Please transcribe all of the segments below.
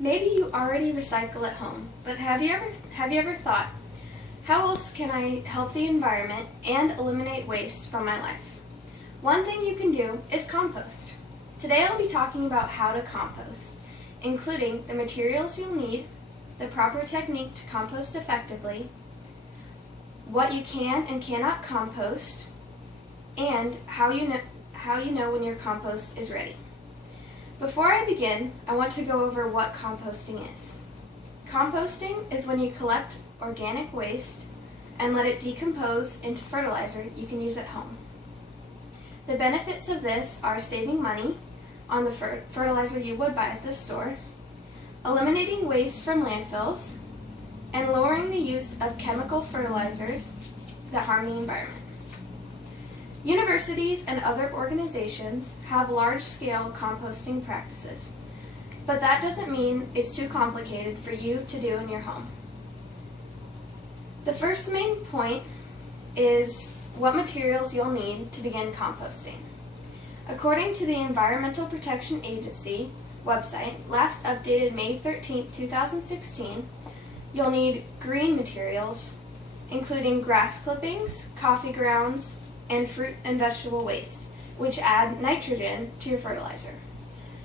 Maybe you already recycle at home, but have you ever thought, how else can I help the environment and eliminate waste from my life? One thing you can do is compost. Today I'll be talking about how to compost, including the materials you'll need, the proper technique to compost effectively, what you can and cannot compost, and how you know when your compost is ready. Before I begin, I want to go over what composting is. Composting is when you collect organic waste and let it decompose into fertilizer you can use at home. The benefits of this are saving money on the fertilizer you would buy at the store, eliminating waste from landfills, and lowering the use of chemical fertilizers that harm the environment. Universities and other organizations have large-scale composting practices, but that doesn't mean it's too complicated for you to do in your home. The first main point is what materials you'll need to begin composting. According to the Environmental Protection Agency website, last updated May 13, 2016, you'll need green materials, including grass clippings, coffee grounds, and fruit and vegetable waste, which add nitrogen to your fertilizer.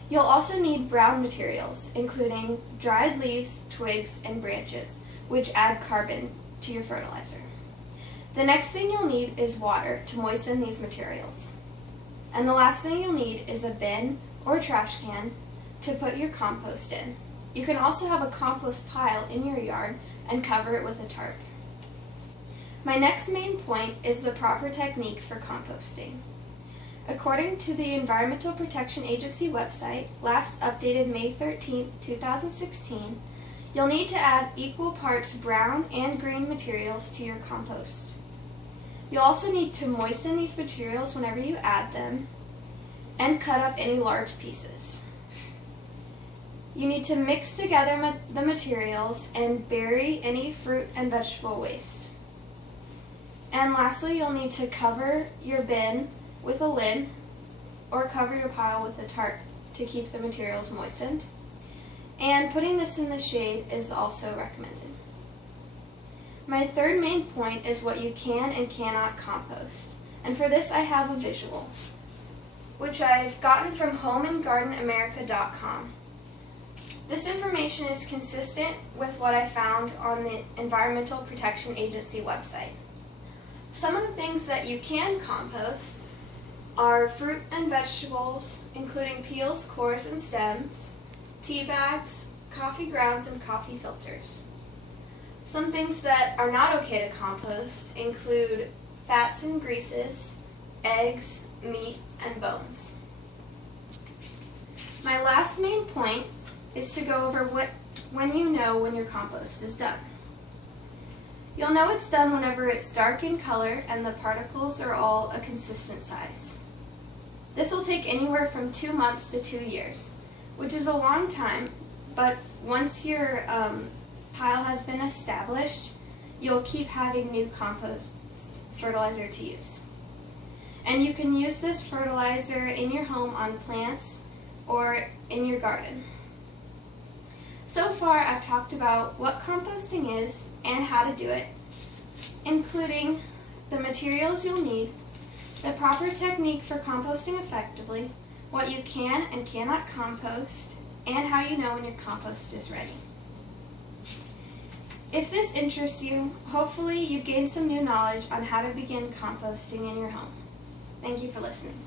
You'll also need brown materials, including dried leaves, twigs, and branches, which add carbon to your fertilizer. The next thing you'll need is water to moisten these materials. And the last thing you'll need is a bin or trash can to put your compost in. You can also have a compost pile in your yard and cover it with a tarp. My next main point is the proper technique for composting. According to the Environmental Protection Agency website, last updated May 13, 2016, you'll need to add equal parts brown and green materials to your compost. You'll also need to moisten these materials whenever you add them and cut up any large pieces. You need to mix together the materials and bury any fruit and vegetable waste. And lastly, you'll need to cover your bin with a lid or cover your pile with a tarp to keep the materials moistened. And putting this in the shade is also recommended. My third main point is what you can and cannot compost. And for this I have a visual, which I've gotten from homeandgardenamerica.com. This information is consistent with what I found on the Environmental Protection Agency website. Some of the things that you can compost are fruit and vegetables, including peels, cores, and stems, tea bags, coffee grounds, and coffee filters. Some things that are not okay to compost include fats and greases, eggs, meat, and bones. My last main point is to go over when you know when your compost is done. You'll know it's done whenever it's dark in color and the particles are all a consistent size. This will take anywhere from 2 months to 2 years, which is a long time, but once your pile has been established, you'll keep having new compost fertilizer to use. And you can use this fertilizer in your home on plants or in your garden. So far, I've talked about what composting is and how to do it, including the materials you'll need, the proper technique for composting effectively, what you can and cannot compost, and how you know when your compost is ready. If this interests you, hopefully you've gained some new knowledge on how to begin composting in your home. Thank you for listening.